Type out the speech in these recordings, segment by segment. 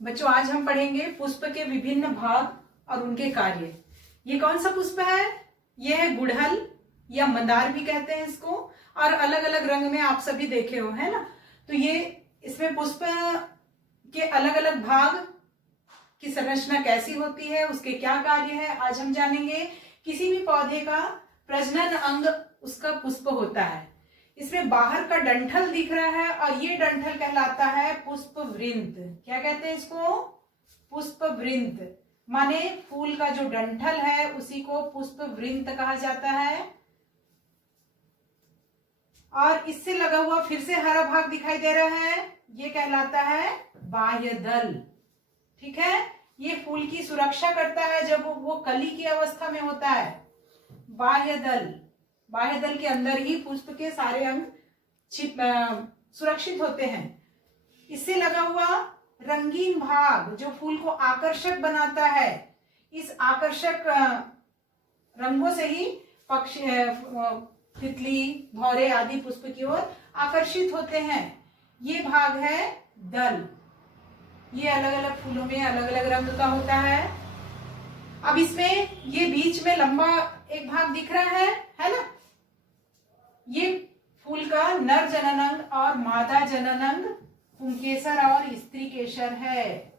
बच्चों, आज हम पढ़ेंगे पुष्प के विभिन्न भाग और उनके कार्य। ये कौन सा पुष्प है? ये है गुड़हल या मंदार भी कहते हैं इसको, और अलग अलग रंग में आप सभी देखे हो, है ना। तो ये इसमें पुष्प के अलग अलग भाग की संरचना कैसी होती है, उसके क्या कार्य है, आज हम जानेंगे। किसी भी पौधे का प्रजनन अंग उसका पुष्प होता है। इसमें बाहर का डंठल दिख रहा है और ये डंठल कहलाता है पुष्प वृंत। क्या कहते हैं इसको? पुष्प वृंत। माने फूल का जो डंठल है उसी को पुष्प वृंत कहा जाता है। और इससे लगा हुआ फिर से हरा भाग दिखाई दे रहा है, ये कहलाता है बाह्य दल। ठीक है, ये फूल की सुरक्षा करता है जब वो कली की अवस्था में होता है। बाह्य दल, बाह्य दल के अंदर ही पुष्प के सारे अंग सुरक्षित होते हैं। इससे लगा हुआ रंगीन भाग जो फूल को आकर्षक बनाता है, इस आकर्षक रंगों से ही पक्षी, तितली, भौरे आदि पुष्प की ओर आकर्षित होते हैं। ये भाग है दल। ये अलग अलग फूलों में अलग अलग रंग का होता है। अब इसमें ये बीच में लंबा एक भाग दिख रहा है ना। ये फूल का नर जननांग और मादा जननांग पुंकेसर और स्त्री केसर है।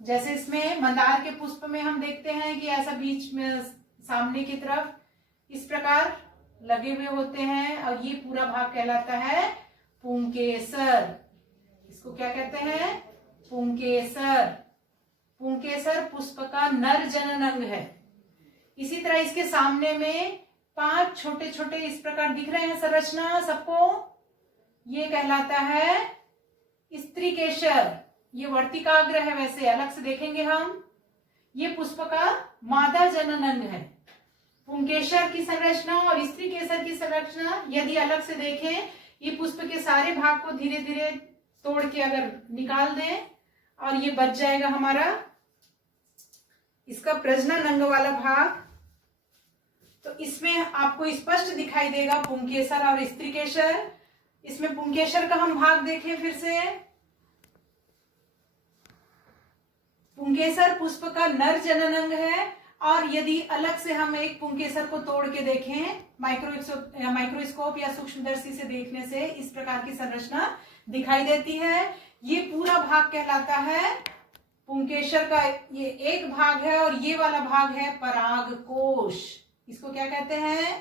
जैसे इसमें मंदार के पुष्प में हम देखते हैं कि ऐसा बीच में सामने की तरफ इस प्रकार लगे हुए होते हैं, और ये पूरा भाग कहलाता है पुंकेसर। इसको क्या कहते हैं? पुंकेसर। पुंकेसर पुष्प का नर जननांग है। इसी तरह इसके सामने में 5 छोटे छोटे इस प्रकार दिख रहे हैं संरचना सबको, ये कहलाता है स्त्री केसर। ये वर्तिकाग्र है, वैसे अलग से देखेंगे हम। ये पुष्प का मादा जननांग है। पुंकेसर की संरचना और स्त्री केसर की संरचना यदि अलग से देखें, ये पुष्प के सारे भाग को धीरे धीरे तोड़ के अगर निकाल दें और ये बच जाएगा हमारा इसका प्रजनन अंग वाला भाग। तो इसमें आपको स्पष्ट दिखाई देगा पुंकेसर और स्त्री केसर। इसमें पुंकेसर का हम भाग देखें फिर से। पुंकेसर पुष्प का नर जननांग है, और यदि अलग से हम एक पुंकेसर को तोड़ के देखें माइक्रोस्कोप या सूक्ष्मदर्शी से देखने से इस प्रकार की संरचना दिखाई देती है। ये पूरा भाग कहलाता है पुंकेसर का, ये एक भाग है, और ये वाला भाग है परागकोश। इसको क्या कहते हैं?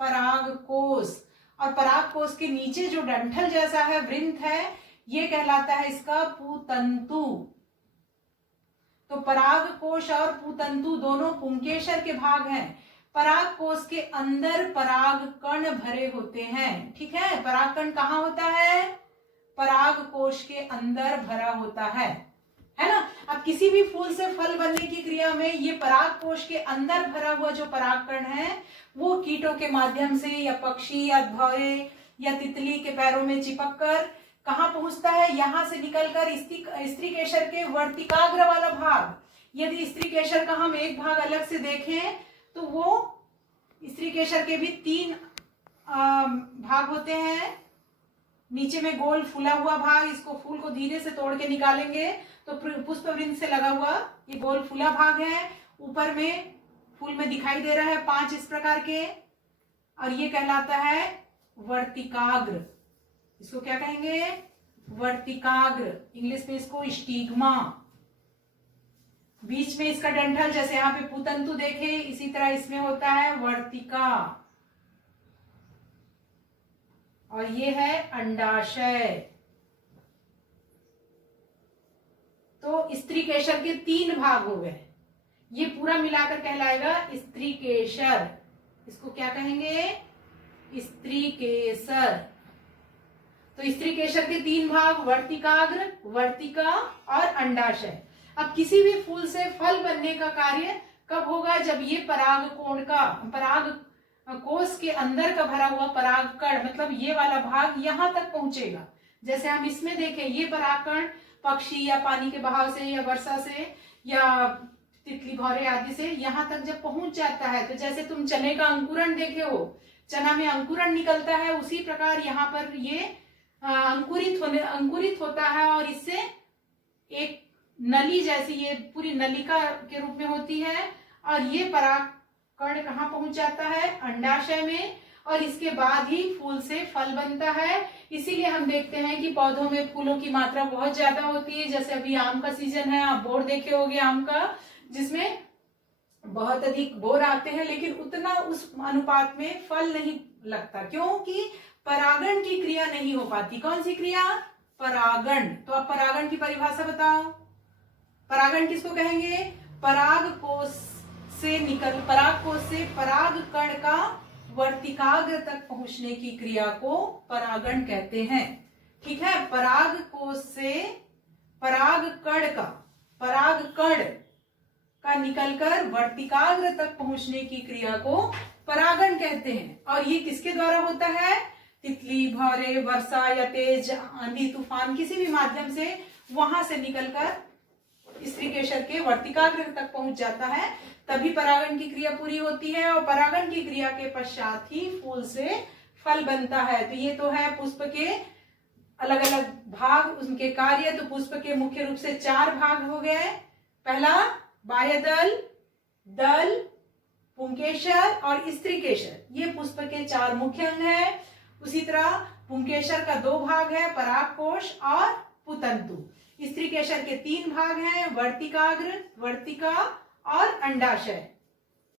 परागकोश। और परागकोश के नीचे जो डंठल जैसा है, वृंत है, ये कहलाता है इसका पुतंतु। तो परागकोश और पुतंतु दोनों पुंकेसर के भाग हैं। परागकोश के अंदर परागकण भरे होते हैं। ठीक है, परागकण कहाँ होता है? परागकोश के अंदर भरा होता है ना। अब किसी भी फूल से फल बनने की क्रिया में ये परागकोश के अंदर भरा हुआ जो परागकण है वो कीटों के माध्यम से या पक्षी या भौरे या तितली के पैरों में चिपक कर कहाँ पहुंचता है? यहां से निकलकर स्त्री केसर के वर्तिकाग्र वाला भाग। यदि स्त्री केसर का हम एक भाग अलग से देखें तो वो स्त्री केसर के भी 3 भाग होते हैं। नीचे में गोल फूला हुआ भाग, इसको फूल को धीरे से तोड़ के निकालेंगे तो पुष्प वृंत से लगा हुआ ये गोल फूला भाग है। ऊपर में फूल में दिखाई दे रहा है 5 इस प्रकार के, और ये कहलाता है वर्तिकाग्र। इसको क्या कहेंगे? वर्तिकाग्र। इंग्लिश में इसको स्टिग्मा। बीच में इसका डंठल, जैसे यहाँ पे पुतंतु देखे, इसी तरह इसमें होता है वर्तिका। और ये है अंडाशय। तो स्त्री केसर के 3 भाग हो गए। ये पूरा मिलाकर कहलाएगा स्त्री केसर। इसको क्या कहेंगे? स्त्री केसर। तो स्त्री केसर के 3 भाग, वर्तिकाग्र, वर्तिका और अंडाशय। अब किसी भी फूल से फल बनने का कार्य कब होगा? जब ये परागकोश के अंदर का भरा हुआ परागकण, मतलब ये वाला भाग यहां तक पहुंचेगा। जैसे हम इसमें देखें, ये परागकण पक्षी या पानी के बहाव से या वर्षा से या तितली, भौरे आदि से यहां तक जब पहुंच जाता है, तो जैसे तुम चने का अंकुरण देखे हो, चना में अंकुरण निकलता है, उसी प्रकार यहाँ पर ये अंकुरित होता है और इससे एक नली जैसी, ये पूरी नलिका के रूप में होती है। और ये परागकण कहाँ पहुंच जाता है? अंडाशय में। और इसके बाद ही फूल से फल बनता है। इसीलिए हम देखते हैं कि पौधों में फूलों की मात्रा बहुत ज्यादा होती है। जैसे अभी आम का सीजन है, आप बोर देखे होंगे आम का, जिसमें बहुत अधिक बोर आते हैं, लेकिन उतना उस अनुपात में फल नहीं लगता, क्योंकि परागण की क्रिया नहीं हो पाती। कौन सी क्रिया? परागण। तो अब परागण की परिभाषा बताओ। परागण किसको कहेंगे? पराग कोश से पराग कण का वर्तिकाग्र तक पहुंचने की क्रिया को परागण कहते हैं। ठीक है, पराग कोश से पराग कण का निकलकर वर्तिकाग्र तक पहुंचने की क्रिया को परागण कहते हैं। और ये किसके द्वारा होता है? तितली, भौरे, वर्षा या तेज आंधी तूफान, किसी भी माध्यम से वहां से निकलकर स्त्रीकेशर के वर्तिकाग्र तक पहुंच जाता है, तभी परागण की क्रिया पूरी होती है। और परागण की क्रिया के पश्चात ही फूल से फल बनता है। तो ये तो है पुष्प के अलग अलग भाग, उनके कार्य। तो पुष्प के मुख्य रूप से 4 भाग हो गए। पहला बाह्यदल, दल, पुंकेसर और स्त्रीकेशर, ये पुष्प के 4 मुख्य अंग हैं। उसी तरह पुंकेसर का 2 भाग है, परागकोश और पुतंतु। स्त्रीकेशर के 3 भाग हैं, वर्तिकाग्र, वर्तिका और अंडाशय।